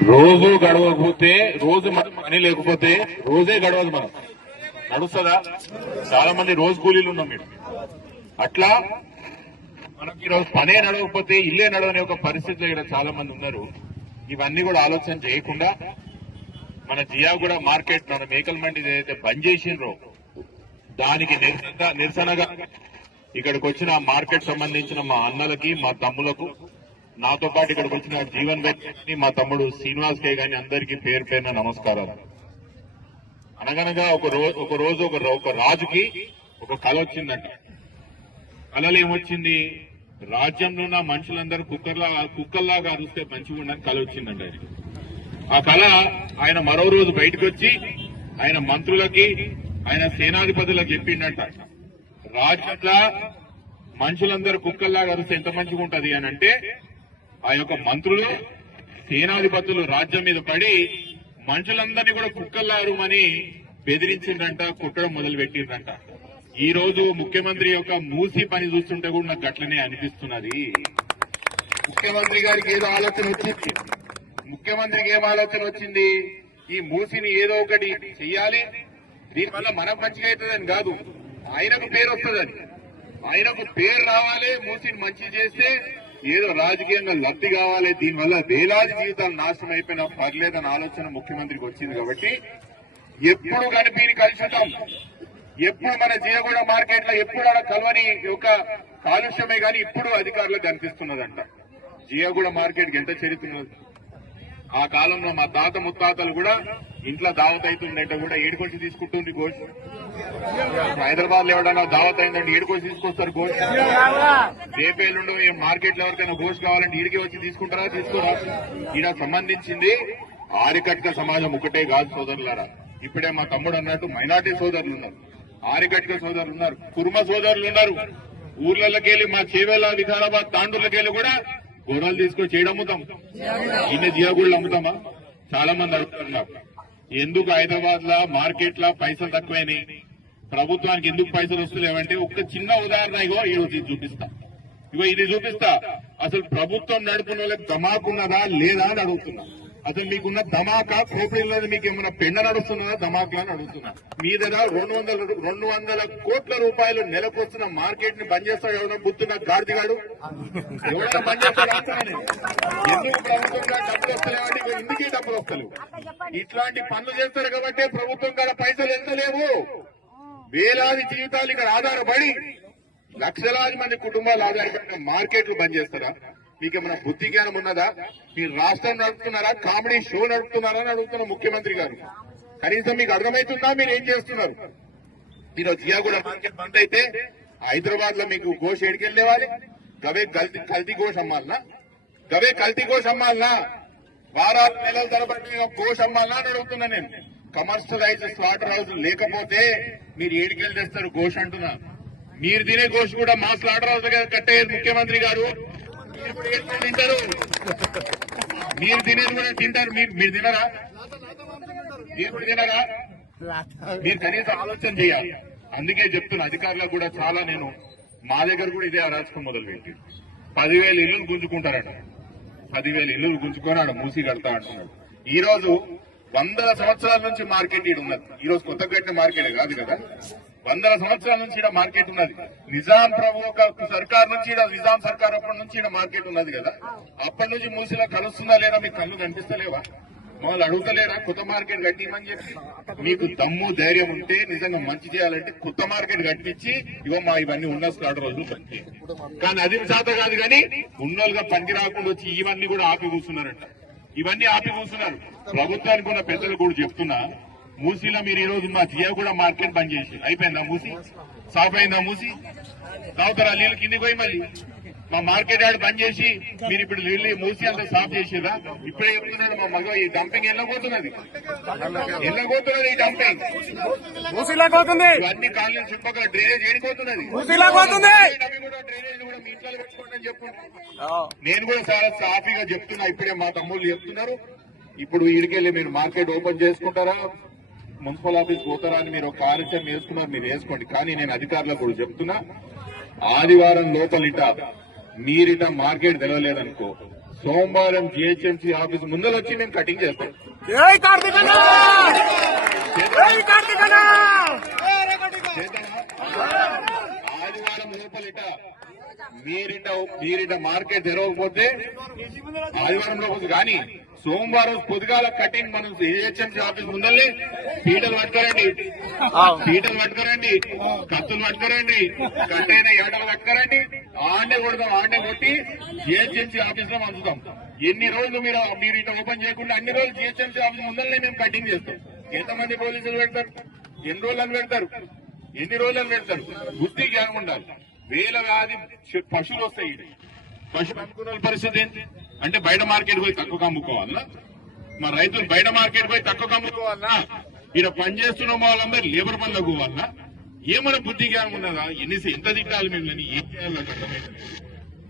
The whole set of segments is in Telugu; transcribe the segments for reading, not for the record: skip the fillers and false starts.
రోజు గడవకపోతే రోజు మనం పని లేకపోతే రోజే గడవదు మనం నడుస్తుందా? చాలా మంది రోజు కూలీలు ఉన్నాం మీరు. అట్లా మనకి ఈరోజు పనే నడవకపోతే ఇల్లే నడవని ఒక పరిస్థితిలో ఇక్కడ చాలా మంది ఉన్నారు. ఇవన్నీ కూడా ఆలోచన చేయకుండా మన జియాగూడ మార్కెట్ మన మేకల మండి ఏదైతే బంద్ చేసిండ్రో దానికి నిరసనగా ఇక్కడికి వచ్చిన మార్కెట్ సంబంధించిన మా అన్నలకి మా తమ్ములకు నాతో పాటు ఇక్కడికి వచ్చిన జీవన్ వ్యక్తి మా తమ్ముడు శ్రీనివాస్ కే గాని అందరికీ పేరు పేరున నమస్కారాలు. అనగనగా ఒక రోజు ఒక రాజుకి ఒక కళ వచ్చిందంట. కళలు ఏమొచ్చింది? రాజ్యంలో ఉన్న మనుషులందరూ కుక్కల్లాగా అరుస్తే మంచిగా ఉండని కళ వచ్చిందంట. ఆ కళ ఆయన మరో రోజు బయటకు వచ్చి ఆయన మంత్రులకి ఆయన సేనాధిపతులకు చెప్పిండట, రాజ్యంలో మనుషులందరూ కుక్కల్లాగా అరిస్తే ఎంత మంచిగా ఉంటది అని అంటే ఆ యొక్క మంత్రులు సేనాధిపతులు రాజ్యం మీద పడి మనుషులందరినీ కూడా కుక్కల్లారుమని బెదిరించిందంట, కుట్టడం మొదలు పెట్టిందంట. ఈ రోజు ముఖ్యమంత్రి యొక్క మూసి పని చూస్తుంటే కూడా నాకు గట్లనే అనిపిస్తున్నది. ముఖ్యమంత్రి గారికి ఏదో ఆలోచన వచ్చింది. ముఖ్యమంత్రికి ఏం ఆలోచన వచ్చింది? ఈ మూసిని ఏదో ఒకటి చెయ్యాలి, దీనివల్ల మనకు మంచిగా అవుతుందని కాదు, ఆయనకు పేరు వస్తుందని, ఆయనకు పేరు రావాలి. మూసిని మంచి చేస్తే ఏదో రాజకీయంగా లబ్ధి కావాలి, దీనివల్ల వేలాది జీవితాలు నాశనం అయిపోయినా పర్లేదన్న ఆలోచన ముఖ్యమంత్రికి వచ్చింది. కాబట్టి ఎప్పుడు కనిపిని కలుషితం, ఎప్పుడు మన జియాగూడ మార్కెట్ లో ఎప్పుడు అలా కలవని ఒక కాలుష్యమే గాని ఇప్పుడు అధికారులకు కనిపిస్తున్నదంట. జియాగూడ మార్కెట్ కి ఎంత చరిత్ర ఉన్నది. ఆ కాలంలో మా తాత ముత్తాతలు కూడా ఇంట్లో దావత్ అవుతుందంటే కూడా ఏడుకొచ్చి తీసుకుంటుంది గోష్. హైదరాబాద్ లో ఎవడన్నా దావత్ అయిందంటే ఏడుకొచ్చి తీసుకొస్తారు గోష్. రేపేళ్ళుండో మార్కెట్ లో ఎవరికైనా గోష్ కావాలంటే ఈడికి వచ్చి తీసుకుంటారా? తీసుకోరా? ఈడ సంబంధించింది ఆరికట్క సమాజం ఒకటే కాదు సోదరులారా. ఇప్పుడే మా తమ్ముడు అన్నట్టు మైనార్టీ సోదరులు ఉన్నారు, ఆరికట్క సోదరులు ఉన్నారు, కుర్మ సోదరులు ఉన్నారు. ఊర్లకెళ్లి మా చేవేల వికారాబాద్ తాండూర్లకెళ్లి కూడా గొర్రెలు తీసుకొచ్చి చేయడమ్ముతాం. ఇన్ని జియాగూడలు అమ్ముతామా? చాలా మంది అడుగుతున్నారు, ఎందుకు హైదరాబాద్ లా మార్కెట్ లా పైసలు తక్కువైనాయి, ప్రభుత్వానికి ఎందుకు పైసలు వస్తలేవంటే ఒక చిన్న ఉదాహరణ ఇగో ఈరోజు చూపిస్తా. ఇది చూపిస్తా. అసలు ప్రభుత్వం నడుపున వాళ్ళకి ధమాకున్నదా లేదా అని అడుగుతున్నా. అసలు మీకున్న ధమాకా కోపిల్లో మీకు ఏమైనా పెండ నడుస్తున్నదా ధమాకులా అని అడుగుతున్నా. మీ దగ్గర 200 కోట్ల రూపాయలు నెలకొస్తున్న మార్కెట్ ని బంద్ చేస్తాడు ఎవరైనా గుర్తున్న గాడిదిగాడు? ఎవరైనా బంద్ చేస్తాడు? ఎందుకు ప్రభుత్వంగా డబ్బులు వస్తలేవంటే ఇందుకే డబ్బులు వస్తలేవు. ఇట్లాంటి పనులు చేస్తారు కాబట్టి ప్రభుత్వం కాడ పైసలు వెళ్తలేవు. వేలాది జీవితాలు ఇక్కడ ఆధారపడి లక్షలాది మంది కుటుంబాలు ఆధారపడిన మార్కెట్లు బంద్ చేస్తారా? మీకేమైనా బుద్ధి జ్ఞానం ఉన్నదా? మీరు రాష్ట్రం నడుపుతున్నారా, కామెడీ షో నడుపుతున్నారా అని అడుగుతున్న ముఖ్యమంత్రి గారు. కనీసం మీకు అర్థమవుతుందా మీరు ఏం చేస్తున్నారు? మీరు జియాగూడ మార్కెట్ బంద్ అయితే హైదరాబాద్ లో మీకు గోష్ ఏడికెళ్ళేవాలి? గవే కల్తీ గోష్ అమ్మాలనా? గవే కల్తీ గోష్ అమ్మాలనా? వారాలు నెలల తరబడి గోష్ అమ్మాలనా అని అడుగుతున్నా నేను. కమర్షియలైజ్ స్లాటర్ హౌస్ లేకపోతే మీరు ఏడికెళ్ళి తెస్తారు గోష్ అంటున్నా. మీరు తినే గోష్ కూడా మా స్లాటర్ హౌస్ కట్టేది ముఖ్యమంత్రి గారు. తింటారు, మీరు తినేది కూడా తింటారు. మీరు తినరా? మీరు తినరా? మీరు కనీసం ఆలోచన చేయాలి. అందుకే చెప్తున్నా అధికారులకు కూడా చాలా నేను మా దగ్గర కూడా ఇదే అరాచకం మొదలుపెట్టి 10,000 ఇల్లులు గుంజుకుంటారట. 10,000 ఇల్లులు గుంజుకొని మూసి కడతా అంటున్నాడు. ఈ రోజు 100 సంవత్సరాల నుంచి మార్కెట్ ఈడ ఉన్నది. ఈ రోజు కొత్త కట్టిన మార్కెట్ కాదు కదా, 100 సంవత్సరాల నుంచి ఈడ మార్కెట్ ఉన్నది. నిజాం ప్రభు సర్కార్ నుంచి నిజాం సర్కార్ అప్పటి నుంచి ఈడ మార్కెట్ ఉన్నది కదా. అప్పటి నుంచి మూసిలా కలుస్తుందా లేదా? మీకు కళ్ళు కనిపిస్తలేవా? మమ్మల్ని అడుగుతలేరా కొత్త మార్కెట్ కట్టిమని చెప్పి? మీకు దమ్ము ధైర్యం ఉంటే నిజంగా మంచి చేయాలంటే కొత్త మార్కెట్ కట్టించి ఇవన్నీ ఉన్న స్లాటర్ రోజులు పని. కానీ అది శాత కాదు, కానీ ఉన్నోళ్ళుగా పనికి రాకుండా వచ్చి ఇవన్నీ కూడా ఆపి కూర్చున్నారంట. ఇవన్నీ ఆపి కూర్చున్నారు. ప్రభుత్వానికి ఉన్న పెద్దలు కూడా చెప్తున్నా, మూసీలో మీరు ఈ రోజు మా జియాగూడ మార్కెట్ బంద్ చేసి అయిపోయిందా? మూసి సాఫ్ అయిందా? మూసి తాగుతారా నీళ్ళు కిందికి పోయి? మళ్ళీ మా మార్కెట్ యార్డ్ బంద్ చేసి మీరు ఇప్పుడు నీళ్ళు మూసి అంతా సాఫ్ చేసేదా? ఇప్పుడే చెప్తున్నాడు మా మగ ఈ డంపింగ్ ఎల్లబోతున్నది ఈ డంపింగ్ ఇవన్నీ కాలనీ చుట్టుపక్కల డ్రైనేజ్ ఏడిపోతున్నది. డ్రైనేజ్ కూడా మీ ఇంట్లో పెట్టుకోండి అని చెప్పుకుంటున్నాను. నేను కూడా చాలా సాఫీగా చెప్తున్నా. ఇప్పుడే మా తమ్ముళ్ళు చెప్తున్నారు, ఇప్పుడు ఇడికెళ్ళి మీరు మార్కెట్ ఓపెన్ చేసుకుంటారా, మున్సిపల్ ఆఫీస్ పోతారా అని మీరు ఒక కార్యక్రమం వేసుకున్నారు. మీరు వేసుకోండి. కానీ నేను అధికారులకు కూడా చెప్తున్నా, ఆదివారం లోపలిట మీరిట మార్కెట్ తెలవలేదనుకో సోమవారం జిహెచ్ఎంసీ ఆఫీస్ ముందర వచ్చి మేము కటింగ్ చేస్తాం. జై కార్తీక్ అన్న! జై కార్తీక్ అన్న! ఆదివారం లోపలిట మీరిట మార్కెట్ తెరవకపోతే ఆదివారం లోపల కానీ సోమవారం పొద్దుగాల కటింగ్ మనం జిహెచ్ఎంసీ ఆఫీస్ ముందరనే పీటలు పట్టుకోరండి, కత్తులు పట్టుకోరండి, కట్టైన ఏటలు పట్టుకోరండి, ఆడనే కొడతాం, ఆడనే కొట్టి జిహెచ్ఎంసీ ఆఫీస్ లో పంచుతాం. ఎన్ని రోజులు మీరు ఇట్లా ఓపెన్ చేయకుండా అన్ని రోజులు జిహెచ్ఎంసీ ఆఫీస్ ముందరనే మేము కటింగ్ చేస్తాం. ఎంతమంది పోలీసులు పెడతారు? ఎన్ని రోజులను పెడతారు? బుద్ధి జ్ఞానం ఉండాలి. వేల వ్యాధి పశువులు వస్తాయి. పశువులు అనుకున్న పరిస్థితి ఏంటి అంటే బయట మార్కెట్ పోయి తక్కువ అమ్ముకోవాలన్నా, మా రైతులు బయట మార్కెట్ పోయి తక్కువ అమ్ముకోవాలన్నా, ఇక్కడ పనిచేస్తున్న వాళ్ళందరూ లేబర్ పనులకు పోవాలన్నా, ఏమైనా బుద్ధి జ్ఞానం ఉన్నదా? ఎంత తిట్టాలి మిమ్మల్ని? ఏం చేయాలి?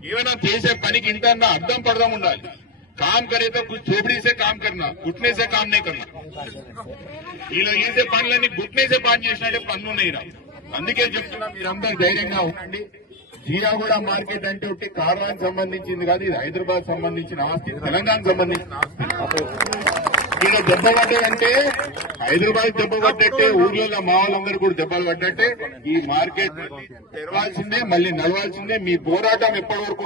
ఏమైనా చేసే పనికి ఇంత అర్థం పడదాం ఉండాలి. काम करे तो कुछ थोपड़ी से काम करना, घुटने से काम नहीं करना. ఇలా చేసే పనులన్నీ గుట్నే से పని చేసినట్టే పనులు नहीं రా. అందుకే చెప్తున్నా మీరందరూ ధైర్యంగా ఉండండి. జియాగూడ మార్కెట్ అంటే ఒకటి కారానికి సంబంధించింది కాదు, ఇది హైదరాబాద్ సంబంధించిన ఆస్తి, తెలంగాణకు సంబంధించిన ఆస్తి. ఇలా దెబ్బ పడ్డాడంటే హైదరాబాద్ దెబ్బ పడ్డట్టే, ఊర్లలో మా వాళ్ళందరూ కూడా దెబ్బలు పడ్డట్టే. ఈ మార్కెట్ తెరవాల్సిందే, మళ్ళీ నడవాల్సిందే. మీ పోరాటం ఎప్పటి వరకు